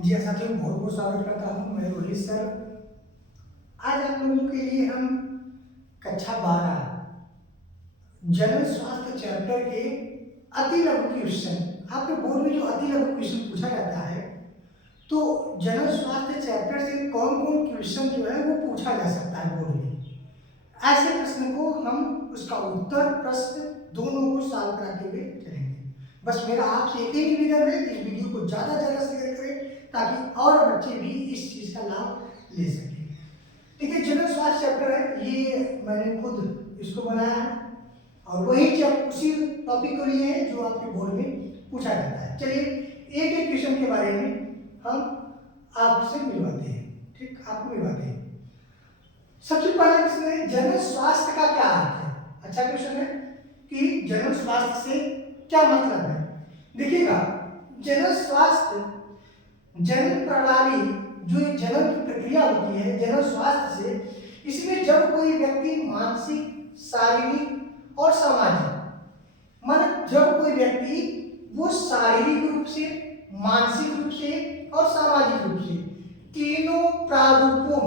जी हाँ साथियों, बहुत बहुत स्वागत करता हूँ मैं रोहित सर। आज आप लोगों के लिए हम कक्षा 12 जनरल स्वास्थ्य चैप्टर के अति लघु क्वेश्चन, आपके बोर्ड में जो अति लघु क्वेश्चन पूछा जाता है, तो जनरल स्वास्थ्य चैप्टर से कौन कौन क्वेश्चन जो है वो पूछा जा सकता है बोर्ड में। ऐसे प्रश्न को हम उसका उत्तर प्रश्न दोनों को सॉल्व कराते हुए चलेंगे। बस मेरा आपसे एक ही निवेदन है कि इस वीडियो को ज़्यादा से ज़्यादा शेयर करें ताकि और बच्चे भी इस चीज़ का लाभ ले सकें। ठीक है, जनरल स्वास्थ्य चैप्टर है, ये मैंने खुद इसको बनाया है और वही उसी टॉपिक को लिए है जो आपके बोर्ड में पूछा जाता है। चलिए एक एक क्वेश्चन के बारे में हम आपसे मिलवाते हैं। ठीक, आपको मिलवाते हैं। सबसे पहला क्वेश्चन है, जनरल स्वास्थ्य का क्या अर्थ है। अच्छा क्वेश्चन है कि जनरल स्वास्थ्य से क्या मतलब है। देखिएगा, जनरल स्वास्थ्य जनन प्रणाली जो जनन की प्रक्रिया होती है जनरल स्वास्थ्य से, इसमें जब कोई व्यक्ति मानसिक, शारीरिक और सामाजिक, मतलब जब कोई व्यक्ति वो शारीरिक रूप से, मानसिक रूप से और सामाजिक रूप से तीनों प्रारूपों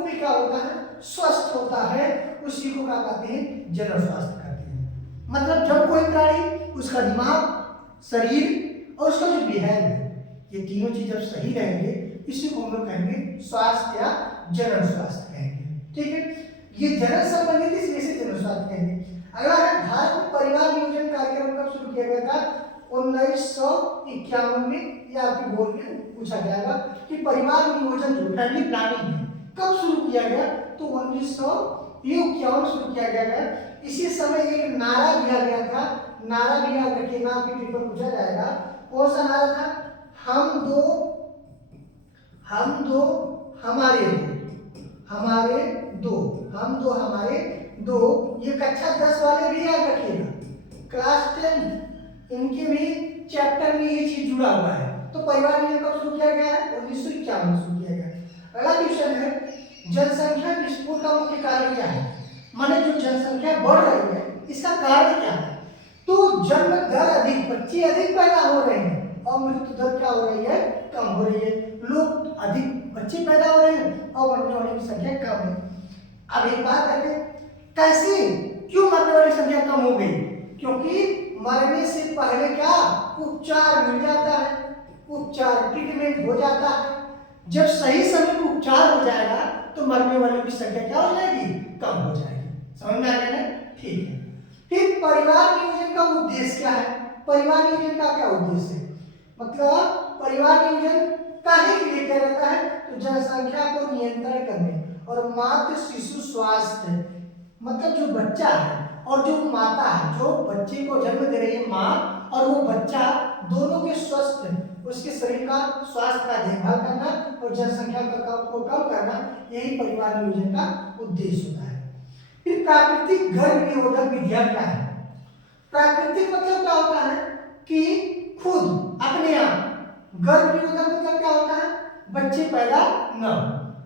में क्या होता है, स्वस्थ होता है, उसी को क्या कहते हैं, जनरल स्वास्थ्य कहते हैं। मतलब जब कोई प्राणी, उसका दिमाग, शरीर और उसका जो बिहेव है, ये तीनों चीज जब सही रहेंगे, इसी को हम लोग कहेंगे स्वास्थ्य या जनरल स्वास्थ्य कहेंगे। ठीक है, ये जनरल संबंधित, इसमें से जनरल स्वास्थ्य कहेंगे। अगला है, भारत में परिवार नियोजन कार्यक्रम कब शुरू किया गया था। 1951 में। यह आपके बोर्ड में पूछा जाएगा कि परिवार नियोजन जो फैमिली प्लानिंग है कब शुरू किया गया, तो 1951 शुरू किया गया है। इसी समय एक नारा दिया गया था, नारा भी याद रखिएगा, आपके पेपर पूछा जाएगा। कौन सा नारा था, हम दो हमारे दो। ये कक्षा 10 वाले भी याद रखिएगा, क्लास 10 इनके भी चैप्टर में ये चीज जुड़ा हुआ है। तो परिवार नियोजन कब शुरू किया गया है, 1951 में शुरू किया गया है। अगला क्वेश्चन है, जनसंख्या विस्फोट का मुख्य कारण क्या है। माने जो जनसंख्या बढ़ रही है, इसका कारण क्या है। तो जन्म दर अधिक, बच्चे अधिक पैदा हो रहे हैं और मृत्यु दर क्या हो रही है, कम हो रही है। लोग अधिक बच्चे पैदा हो रहे हैं और मरने वालों की संख्या कम है। अब एक बात है, कैसे, क्यों मरने वाली संख्या कम हो गई, क्योंकि मरने से पहले क्या उपचार मिल जाता है, उपचार ट्रीटमेंट हो जाता है। जब सही समय पर उपचार हो जाएगा तो मरने वालों की संख्या क्या हो जाएगी, कम हो जाएगी। समझ में आ गया ना, ठीक है। फिर परिवार नियोजन का उद्देश्य क्या है। परिवार नियोजन का क्या उद्देश्य है, मतलब परिवार नियोजन काहे के लिए किया जाता है, तो जनसंख्या को नियंत्रण करने और मातृ शिशु स्वास्थ्य, मतलब जो बच्चा है और जो माता है, जो बच्चे को जन्म दे रही है माँ और वो बच्चा, दोनों के स्वस्थ, उसके शरीर का स्वास्थ्य का देखभाल करना और जनसंख्या को कम करना, यही परिवार नियोजन का उद्देश्य होता है। फिर प्राकृतिक गर्भ निरोधक विधियां क्या है। प्राकृतिक मतलब क्या होता है कि खुद अपने आप, गर्भ निरोधक मतलब क्या होता है, बच्चे पैदा न हो।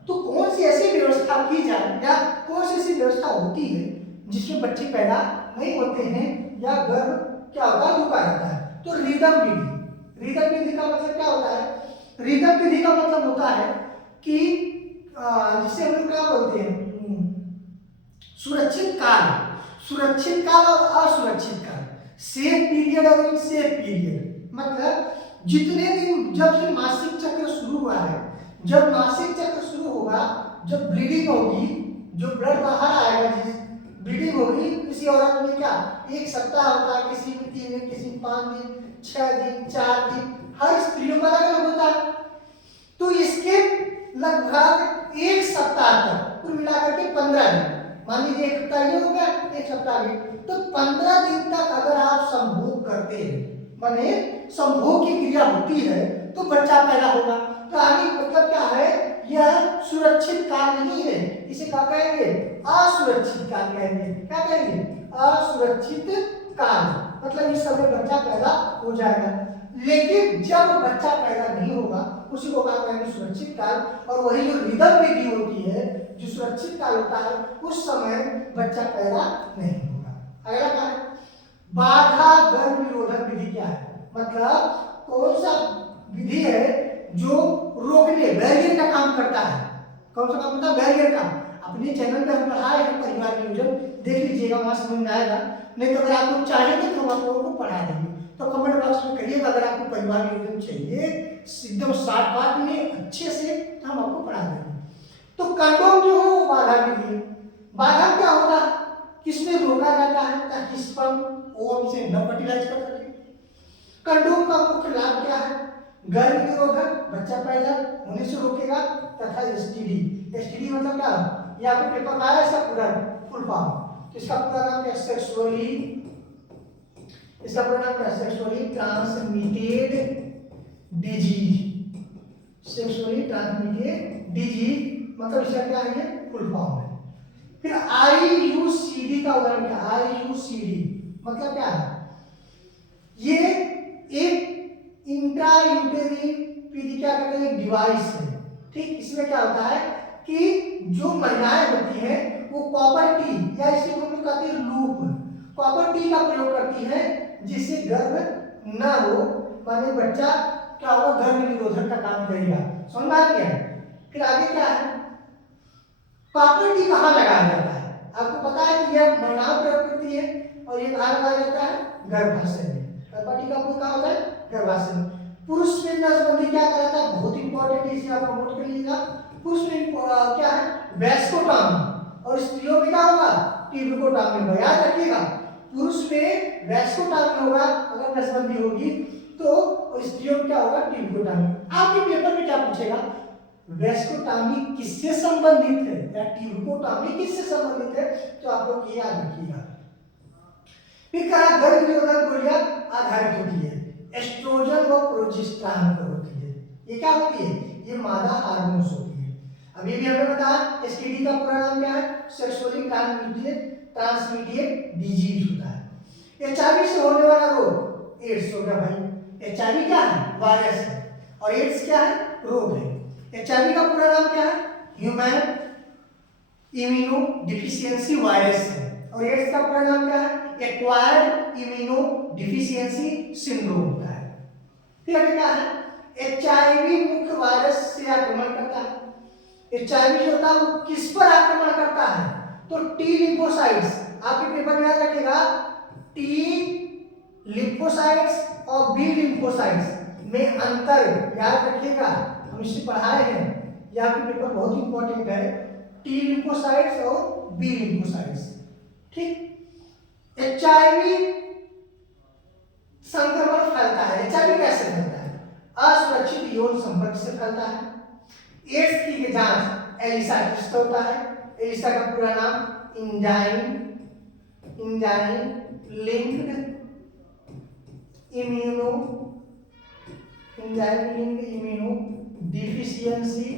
तो कौन सी ऐसी व्यवस्था की जाए या कौन सी ऐसी व्यवस्था होती है जिसमें बच्चे पैदा नहीं होते हैं या गर्भ क्या होता है, रुका रहता है, तो रिदम विधि। रिदम विधि का मतलब क्या होता है, रिदम विधि का मतलब होता है कि जिसे हम लोग क्या बोलते हैं, सुरक्षित काल और असुरक्षित काल, सेफ पीरियड और इनसेफ पीरियड। मतलब जितने दिन, जब से मासिक चक्र शुरू हुआ है, जब मासिक चक्र शुरू होगा, जब ब्लीडिंग होगी, जो ब्लड बाहर आएगा, जिस ब्लीडिंग होगी, किसी औरत में क्या 1 सप्ताह होता है, किसी में 3 दिन, किसी में 5 दिन, 6 दिन, 4 दिन, हर स्त्रियों में अलग अलग होता है। तो इसके लगभग 1 सप्ताह तक, कुल मिलाकर के 15 दिन, मान लीजिए 1 सप्ताह ये हो गया, 1 सप्ताह ये, तो 15 दिन तक अगर आप संभोग करते हैं, माने संभोग की क्रिया होती है, तो बच्चा पैदा होगा। तो आगे मतलब क्या है, यह सुरक्षित काल नहीं है, इसे क्या कहेंगे, असुरक्षित काल कहेंगे। क्या कहेंगे, असुरक्षित काल, मतलब इस समय बच्चा पैदा हो जाएगा। लेकिन जब बच्चा पैदा नहीं होगा, उसी को क्या कहेंगे, सुरक्षित काल। और वही जो रिदम विधि होती है, जो सुरक्षित काल होता है, उस समय बच्चा पैदा नहीं होगा। अगला क्या है, बाधा गर्भ निरोधक विधि क्या है, मतलब कौन सा विधि है जो रोकने बैरियर का काम करता है? कौन सा काम करता है? बैरियर का। अपने चैनल पे हम पढ़ाए हैं परिवार नियोजन, देख लीजिएगा, वहां समझ में आएगा। नहीं तो अगर आप लोग चाहेंगे तो हम आप लोगों को पढ़ा देंगे। तो कमेंट बॉक्स में करिएगा अगर आपको परिवार नियोजन चाहिए एकदम शॉर्टकट में अच्छे से, तो हम आपको पढ़ा देंगे। तो कंडोम जो है वो बाधा विधि है। बाधा क्या होता है? किसमें रोका जाता है ताकि स्पर्म ओवम से न फर्टिलाइज कर सके। कंडोम का मुख्य लाभ क्या है? गर्भ निरोधक, बच्चा पैदा होने से रोकेगा, तथा एसटीडी। एसटीडी मतलब क्या? ये आपके पेपर में आया इसका पूरा फुल फॉर्म। इसका पूरा नाम क्या है? सेक्सुअली, इसका पूरा नाम क्या है? Sexually transmitted disease. Sexually transmitted disease मतलब इसका क्या है? ये फुल फॉर्म है। फिर आईयूसीडी का उदाहरण क्या? आईयूसीडी मतलब क्या है? ये एक इंट्रायूटेरिन पीढ़ी क्या कहते हैं? डिवाइस है। ठीक, इसमें क्या होता है कि जो महिलाएं होती हैं वो कॉपर टी या इसे हम लोग कहते हैं लूप, कॉपर टी का प्रयोग करती है जिससे गर्भ न हो, माने बच्चा क्या होगा? गर्भ निरोधक का काम करेगा। समझ में आ गया? फिर आगे क्या है? कॉपर टी कहाँ लगाया जाता है? आपको पता है कि यह महिलाएं प्रयोग करती है और ये कहाँ लगाया जाता है? गर्भाशय में। कॉपर टी का उपयोग कहाँ होता है? गर्भाशय में। पुरुष में नसबंदी क्या कहलाता है? बहुत इंपॉर्टेंट है, इसे आप नोट कर लीजिएगा। पुरुष में क्या है? वैस्कोटॉमी, और स्त्रियों में क्या होगा? ट्यूबिकोटॉमी। याद रखिएगा, पुरुष में वैस्कोटॉमी होगा अगर नसबंदी होगी तो, और स्त्रियों में क्या होगा? ट्यूबिकोटॉमी। आपके पेपर में क्या पूछेगा? वैस्कोटॉमी किससे संबंधित है या ट्यूबिकोटॉमी किससे संबंधित है? तो आप लोग ये याद रखिएगा। फिर कहा गर्भ निरोधक गोलियां आधारित होती है, एस्ट्रोजन व प्रोजेस्टेरोन पर होती है। ये क्या होती है? ये मादा हार्मोन्स होती है। अभी भी हमने बताया एसटीडी का पूरा नाम क्या है? सेक्सुअली ट्रांसमिटेड डिजीज होता है। एचआईवी से होने वाला रोग एड्स हो गया भाई। एचआईवी क्या है? वायरस है, और एड्स क्या है? रोग है। एचआईवी का पूरा नाम क्या है? ह्यूमन इम्यूनो डिफिशियंसी वायरस है, और एड्स का पूरा नाम क्या है? एक्वायर्ड इम्यूनो डिफिशियंसी सिंड्रोम होता है। फिर आगे क्या है? एचआईवी मुख्य वायरस से आक्रमण करता है। एचआईवी जो होता है वो किस पर आक्रमण करता है? तो टी लिम्फोसाइट्स। आपके पेपर में याद रखिएगा, टी लिम्फोसाइट्स और बी लिम्फोसाइट्स में अंतर याद रखिएगा, हम इसे पढ़ाए हैं। यह आपके पेपर बहुत इंपॉर्टेंट है, टी लिम्फोसाइट्स और बी लिम्फोसाइट्स। ठीक, एचआईवी संक्रमण फैलता है। एचआईवी कैसे फैलता है? असुरक्षित यौन संपर्क से फैलता है। एड्स की जांच एलिसा टेस्ट होता है। एलिसा का पूरा नाम इंजाइम लिंक्ड इम्यूनो डिफिशियंसी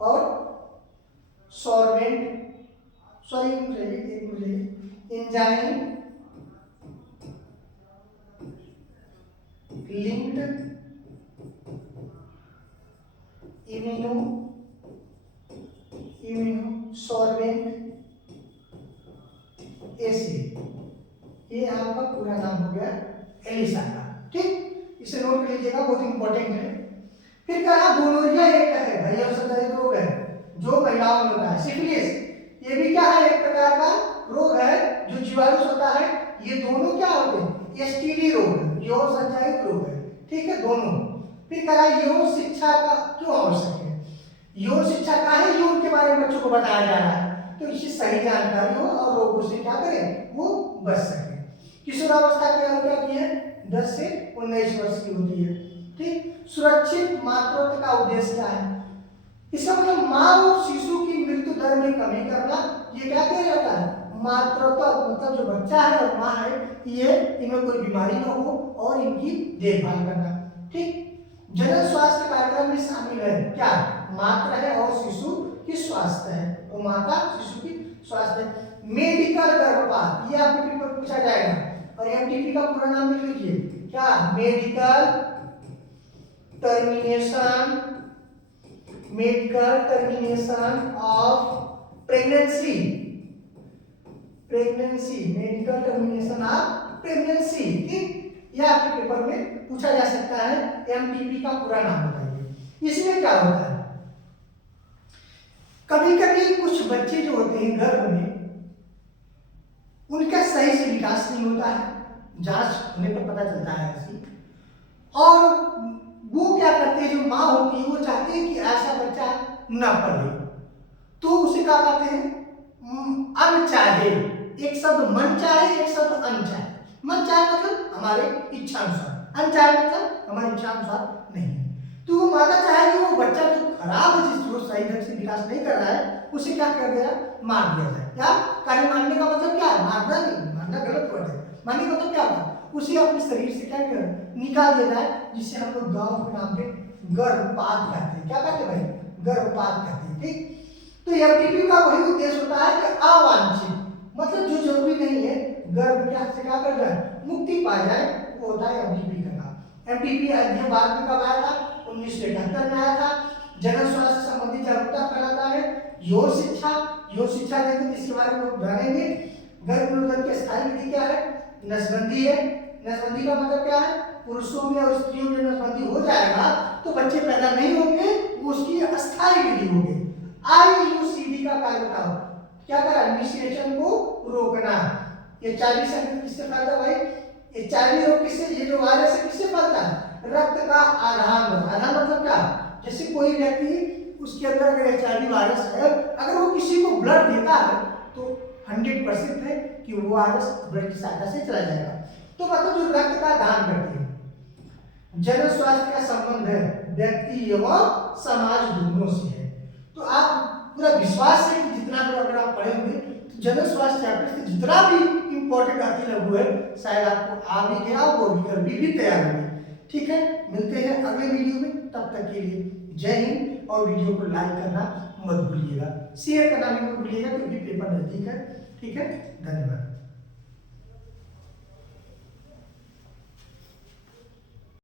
और solvent, sorry enzyme linked immuno solvent acid, ये आपका पूरा नाम हो गया एलिसा का। ठीक, इसे नोट कर लीजिएगा, बहुत इंपॉर्टेंट है। फिर कहा गोनोरिया एक है भाई, और संचारित रोग है जो महिलाओं में होता है। सिफिलिस, ये भी क्या है? एक प्रकार का रोग है जो जीवाणु होता है। ये दोनों क्या होते हैं? एसटीडी रोग, यौन संचारित रोग है। ठीक है, दोनों। फिर कहा यौन शिक्षा का क्यों आवश्यक है? यौन शिक्षा का है, यौन के बारे में बच्चों को बताया जा रहा है, तो इससे सही जानकारी हो और रोगों से क्या करें? वो बच सके। किशोरावस्था क्या की है? 10 से 19 वर्ष की होती है। ठीक, सुरक्षित मातृत्व का उद्देश्य क्या है? इसका मतलब माँ और शिशु की मृत्यु दर में कमी करना। ये क्या किया जाता है? मातृत्व मतलब जो बच्चा है और माँ है, ये इनमें कोई बीमारी न हो और इनकी देखभाल करना। ठीक, जनन स्वास्थ्य कार्यक्रम में शामिल है क्या? मातृ है और शिशु की स्वास्थ्य है, तो माता शिशु की स्वास्थ्य है। मेडिकल गर्भपात, ये आपके पेपर पूछा जाएगा, और एमटीपी का पूरा नाम लिख लीजिए क्या? Medical termination of pregnancy, medical termination of pregnancy, ठीक। यह आपके पेपर में पूछा जा सकता है, एमपीपी का पूरा नाम बताइए। इसमें क्या होता है, कभी कभी कुछ बच्चे जो होते हैं गर्भ में, उनका सही से विकास नहीं होता है, जांच होने पर पता चलता है ऐसी, और वो क्या करते हैं, जो माँ होती है वो चाहती है कि ऐसा बच्चा न पढ़े, तो उसे क्या कहते हैं, अनचाहे। एक शब्द मन चाहे, एक शब्द अनचाहे। मन चाहे मतलब हमारे इच्छा अनुसार, अनचाहे मतलब हमारी इच्छा अनुसार नहीं। तो वो माता चाहे कि वो बच्चा जो खराब है, जिसको सही ढंग से विकास नहीं कर रहा है, उसे क्या कर दिया, मार दिया जाए। क्या कार्य मारने का मतलब क्या है, मारना नहीं, मारना गलत वर्ड है, मारने का मतलब क्या होता है, उसे अपने शरीर से क्या कर निकाल देना है, जिससे हम लोग गाँव के नाम पे गर्भपात कहते हैं। क्या कहते हैं भाई, गर्भपात कहते हैं, ठीक। तो एमपीपी का वही उद्देश्य होता है कि अवांछित, मतलब जो जरूरी नहीं है, गर्भ क्या से क्या कर जाए, मुक्ति पा जाए, वो होता है एमपीपी का काम। एमपीपी अध्ययन भारत में कब आया था, 1978 में आया था। जनन स्वास्थ्य संबंधी जागरूकता फैलाता है। यौन शिक्षा, यौन शिक्षा देते इसके बारे में लोग जानेंगे। गर्भ निरोधन की स्थायी विधि क्या है, नसबंदी है। नसबंदी का मतलब क्या है, पुरुषों में और स्त्रियों में नसबंदी हो जाएगा तो बच्चे पैदा नहीं होंगे, वो उसकी अस्थायी विधि होगी। आईयूसीडी का कार्य बताओ, क्या करा, इनिशिएशन को रोकना। ये 40 संक्रमण किससे फैलता है भाई, ये 40 रोग किससे, ये जो वायरस है किससे फैलता है, रक्त का आधान। आधान मतलब क्या, जैसे कोई व्यक्ति उसके अंदर अगर एचआईवी वायरस है, अगर वो किसी को ब्लड देता है तो 100% है कि वो वायरस ब्लड की सहायता से चला जाएगा। तो मतलब जो रक्त का दान करती है। जन स्वास्थ्य का संबंध है व्यक्ति एवं समाज दोनों से है। तो आप पूरा विश्वास है कि जितना भी अगर आप पढ़े होंगे तो जन स्वास्थ्य चैप्टर से जितना भी इंपॉर्टेंट अति लघु है शायद आपको आ भी गया, वो भी तैयार होगी। ठीक है, मिलते हैं अगले वीडियो में, तब तक के लिए जय हिंद। और वीडियो को लाइक करना मत भूलिएगा, शेयर करना भी मत भूलिएगा, क्योंकि पेपर नजदीक है। ठीक है, धन्यवाद।